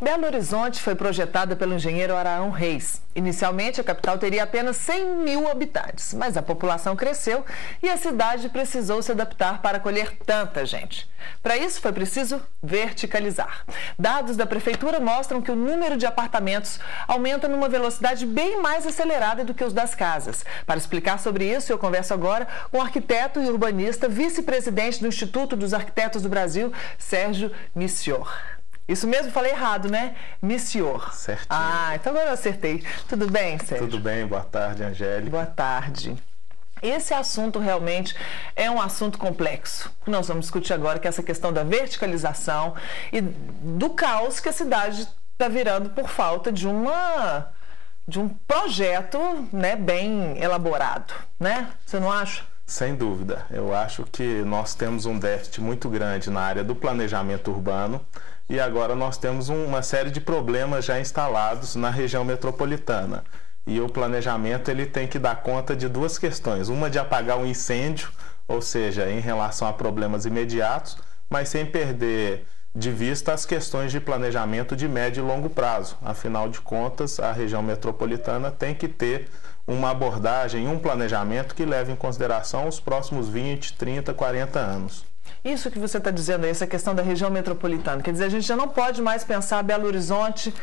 Belo Horizonte foi projetada pelo engenheiro Araão Reis. Inicialmente, a capital teria apenas 100 mil habitantes, mas a população cresceu e a cidade precisou se adaptar para acolher tanta gente. Para isso, foi preciso verticalizar. Dados da prefeitura mostram que o número de apartamentos aumenta numa velocidade bem mais acelerada do que os das casas. Para explicar sobre isso, eu converso agora com o arquiteto e urbanista, vice-presidente do Instituto dos Arquitetos do Brasil, Sérgio Missior. Isso mesmo? Falei errado, né? Missior. Certinho. Ah, então agora eu acertei. Tudo bem, Sérgio? Tudo bem, boa tarde, Angélica. Boa tarde. Esse assunto realmente é um assunto complexo. Nós vamos discutir agora, que é essa questão da verticalização e do caos que a cidade está virando por falta de um projeto, né, bem elaborado, né? Você não acha? Sem dúvida. Eu acho que nós temos um déficit muito grande na área do planejamento urbano e agora nós temos uma série de problemas já instalados na região metropolitana. E o planejamento ele tem que dar conta de duas questões. Uma de apagar um incêndio, ou seja, em relação a problemas imediatos, mas sem perder de vista as questões de planejamento de médio e longo prazo. Afinal de contas, a região metropolitana tem que ter uma abordagem, um planejamento que leve em consideração os próximos 20, 30, 40 anos. Isso que você está dizendo aí, essa questão da região metropolitana, quer dizer, a gente já não pode mais pensar Belo Horizonte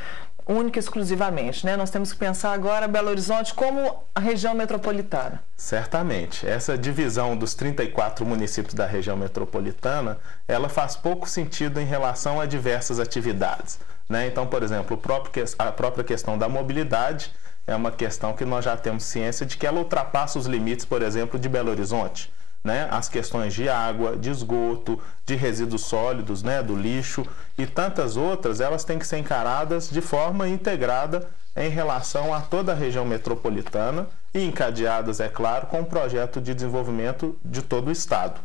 única e exclusivamente, né? Nós temos que pensar agora Belo Horizonte como a região metropolitana. Certamente. Essa divisão dos 34 municípios da região metropolitana, ela faz pouco sentido em relação a diversas atividades, né? Então, por exemplo, a própria questão da mobilidade é uma questão que nós já temos ciência de que ela ultrapassa os limites, por exemplo, de Belo Horizonte, né? As questões de água, de esgoto, de resíduos sólidos, né? Do lixo e tantas outras, elas têm que ser encaradas de forma integrada em relação a toda a região metropolitana e encadeadas, é claro, com o projeto de desenvolvimento de todo o estado,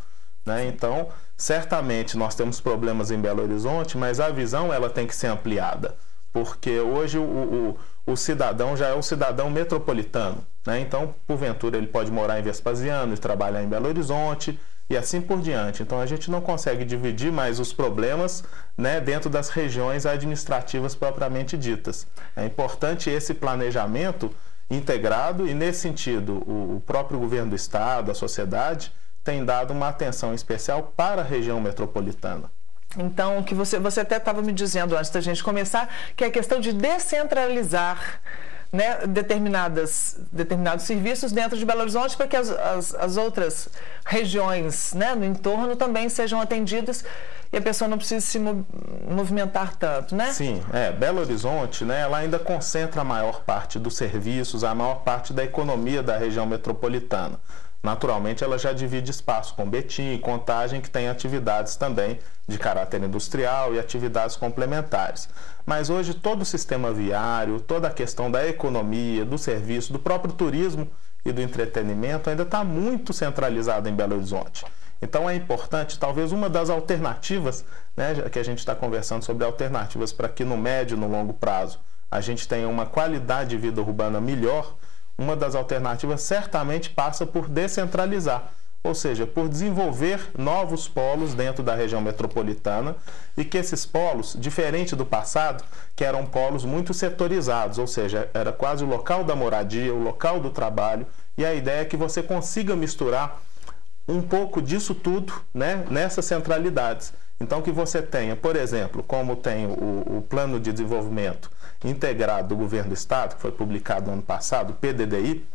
né? Então, certamente nós temos problemas em Belo Horizonte, mas a visão ela tem que ser ampliada, porque hoje o cidadão já é um cidadão metropolitano, né? Então, porventura, ele pode morar em Vespasiano e trabalhar em Belo Horizonte e assim por diante. Então, a gente não consegue dividir mais os problemas, né, dentro das regiões administrativas propriamente ditas. É importante esse planejamento integrado e, nesse sentido, o próprio governo do estado, a sociedade, tem dado uma atenção especial para a região metropolitana. Então, o que você até estava me dizendo antes da gente começar, que é a questão de descentralizar, né, determinados serviços dentro de Belo Horizonte para que as outras regiões, né, no entorno também sejam atendidas e a pessoa não precisa se movimentar tanto, né? Sim, Belo Horizonte, né, ela ainda concentra a maior parte dos serviços, a maior parte da economia da região metropolitana. Naturalmente, ela já divide espaço com Betim e Contagem, que tem atividades também de caráter industrial e atividades complementares. Mas hoje todo o sistema viário, toda a questão da economia, do serviço, do próprio turismo e do entretenimento ainda está muito centralizado em Belo Horizonte. Então é importante, talvez uma das alternativas, né, já que a gente está conversando sobre alternativas para que no médio e no longo prazo a gente tenha uma qualidade de vida urbana melhor, uma das alternativas certamente passa por descentralizar, ou seja, por desenvolver novos polos dentro da região metropolitana e que esses polos, diferente do passado, que eram polos muito setorizados, ou seja, era quase o local da moradia, o local do trabalho, e a ideia é que você consiga misturar um pouco disso tudo, né, nessas centralidades. Então, que você tenha, por exemplo, como tem o Plano de Desenvolvimento Integrado do Governo do Estado, que foi publicado no ano passado, o PDDI,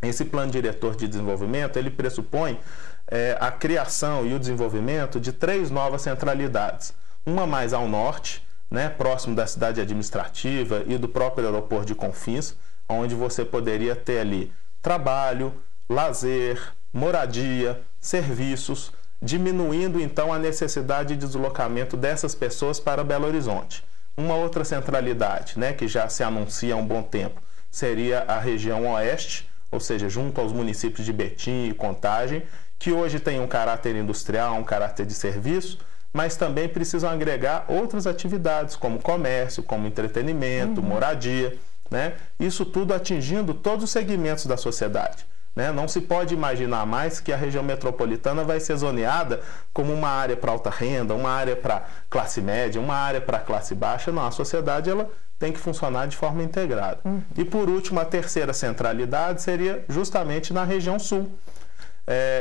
esse Plano Diretor de Desenvolvimento, ele pressupõe a criação e o desenvolvimento de 3 novas centralidades. Uma mais ao norte, né, próximo da cidade administrativa e do próprio aeroporto de Confins, onde você poderia ter ali trabalho, lazer, moradia, serviços, diminuindo então a necessidade de deslocamento dessas pessoas para Belo Horizonte. Uma outra centralidade, né, que já se anuncia há um bom tempo, seria a região oeste, ou seja, junto aos municípios de Betim e Contagem, que hoje tem um caráter industrial, um caráter de serviço, mas também precisam agregar outras atividades, como comércio, como entretenimento, moradia, né? Isso tudo atingindo todos os segmentos da sociedade. né? Não se pode imaginar mais que a região metropolitana vai ser zoneada como uma área para alta renda, uma área para classe média, uma área para classe baixa. Não, a sociedade ela tem que funcionar de forma integrada. E por último, a terceira centralidade seria justamente na região sul.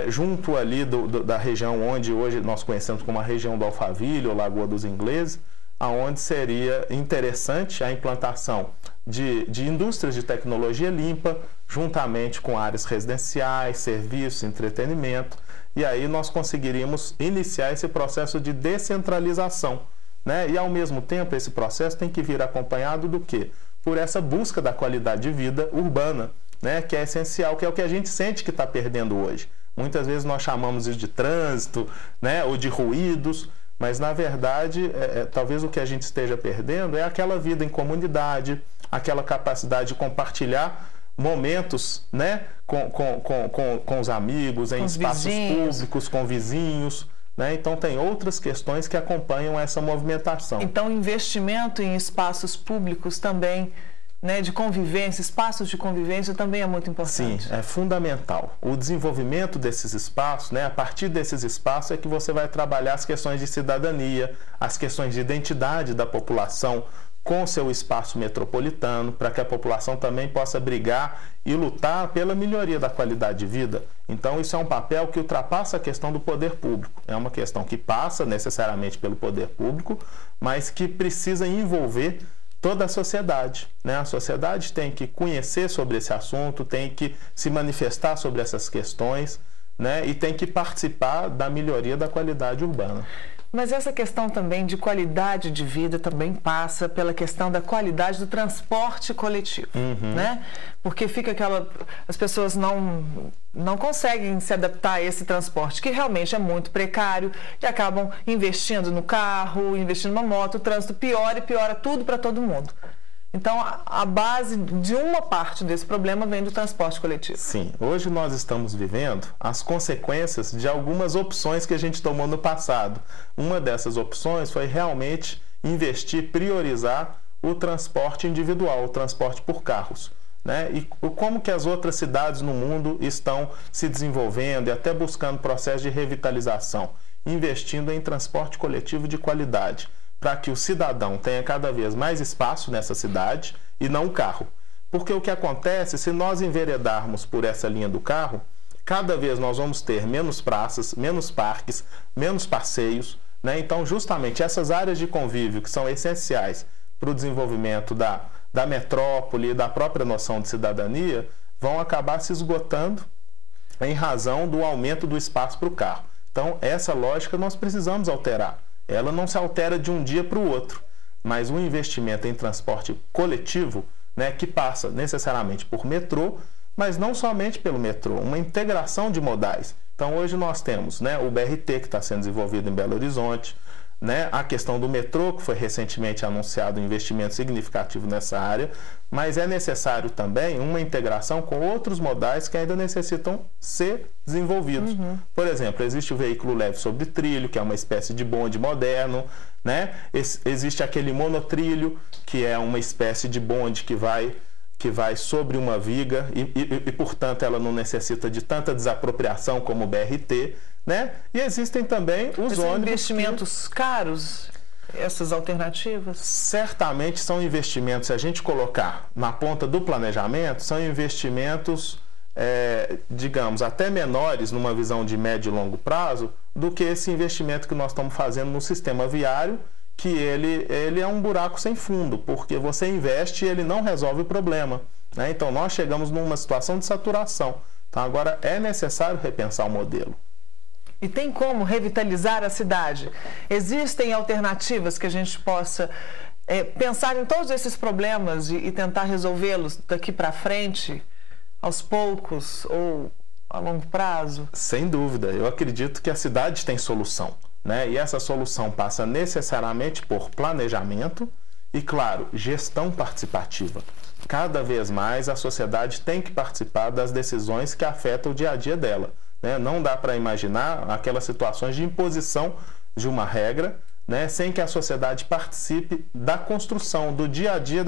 Junto ali da região onde hoje nós conhecemos como a região do Alphaville ou Lagoa dos Ingleses, aonde seria interessante a implantação de indústrias de tecnologia limpa, juntamente com áreas residenciais, serviços, entretenimento, e aí nós conseguiríamos iniciar esse processo de descentralização, né? E ao mesmo tempo esse processo tem que vir acompanhado do quê? Por essa busca da qualidade de vida urbana, né? Que é essencial, que é o que a gente sente que está perdendo hoje. Muitas vezes nós chamamos isso de trânsito, né? Ou de ruídos, mas na verdade talvez o que a gente esteja perdendo é aquela vida em comunidade, aquela capacidade de compartilhar momentos, né? com os amigos, em espaços públicos, com vizinhos, né? Então tem outras questões que acompanham essa movimentação. Então investimento em espaços públicos também, né, de convivência, espaços de convivência também é muito importante. Sim, é fundamental. O desenvolvimento desses espaços, né, a partir desses espaços é que você vai trabalhar as questões de cidadania, as questões de identidade da população com seu espaço metropolitano, para que a população também possa brigar e lutar pela melhoria da qualidade de vida. Então isso é um papel que ultrapassa a questão do poder público. É uma questão que passa necessariamente pelo poder público, mas que precisa envolver toda a sociedade, né? A sociedade tem que conhecer sobre esse assunto, tem que se manifestar sobre essas questões, né? E tem que participar da melhoria da qualidade urbana. Mas essa questão também de qualidade de vida também passa pela questão da qualidade do transporte coletivo, né? Porque fica as pessoas não conseguem se adaptar a esse transporte, que realmente é muito precário, e acabam investindo no carro, investindo numa moto, o trânsito piora e piora tudo para todo mundo. Então, a base de uma parte desse problema vem do transporte coletivo. Sim, hoje nós estamos vivendo as consequências de algumas opções que a gente tomou no passado. Uma dessas opções foi realmente investir, priorizar o transporte individual, o transporte por carros, né? E como que as outras cidades no mundo estão se desenvolvendo e até buscando processo de revitalização, investindo em transporte coletivo de qualidade, para que o cidadão tenha cada vez mais espaço nessa cidade e não o carro. Porque o que acontece, se nós enveredarmos por essa linha do carro, cada vez nós vamos ter menos praças, menos parques, menos passeios, né? Então, justamente essas áreas de convívio que são essenciais para o desenvolvimento da metrópole e da própria noção de cidadania vão acabar se esgotando em razão do aumento do espaço para o carro. Então, essa lógica nós precisamos alterar. Ela não se altera de um dia para o outro, mas um investimento em transporte coletivo, né, que passa necessariamente por metrô, mas não somente pelo metrô, uma integração de modais. Então hoje nós temos, né, o BRT que está sendo desenvolvido em Belo Horizonte, né, a questão do metrô, que foi recentemente anunciado um investimento significativo nessa área, mas é necessário também uma integração com outros modais que ainda necessitam ser desenvolvidos. Por exemplo, existe o veículo leve sobre trilho, que é uma espécie de bonde moderno, né? Existe aquele monotrilho, que é uma espécie de bonde que vai sobre uma viga e, portanto, ela não necessita de tanta desapropriação como o BRT, né? E existem também os ônibus. Investimentos caros, essas alternativas? Certamente são investimentos, se a gente colocar na ponta do planejamento, são investimentos, digamos, até menores numa visão de médio e longo prazo do que esse investimento que nós estamos fazendo no sistema viário, que ele é um buraco sem fundo, porque você investe e ele não resolve o problema, né? Então nós chegamos numa situação de saturação. Então agora é necessário repensar o modelo. E tem como revitalizar a cidade? Existem alternativas que a gente possa pensar em todos esses problemas e tentar resolvê-los daqui para frente, aos poucos ou a longo prazo? Sem dúvida. Eu acredito que a cidade tem solução, né? E essa solução passa necessariamente por planejamento e, claro, gestão participativa. Cada vez mais a sociedade tem que participar das decisões que afetam o dia a dia dela, né? Não dá para imaginar aquelas situações de imposição de uma regra, né, sem que a sociedade participe da construção do dia a dia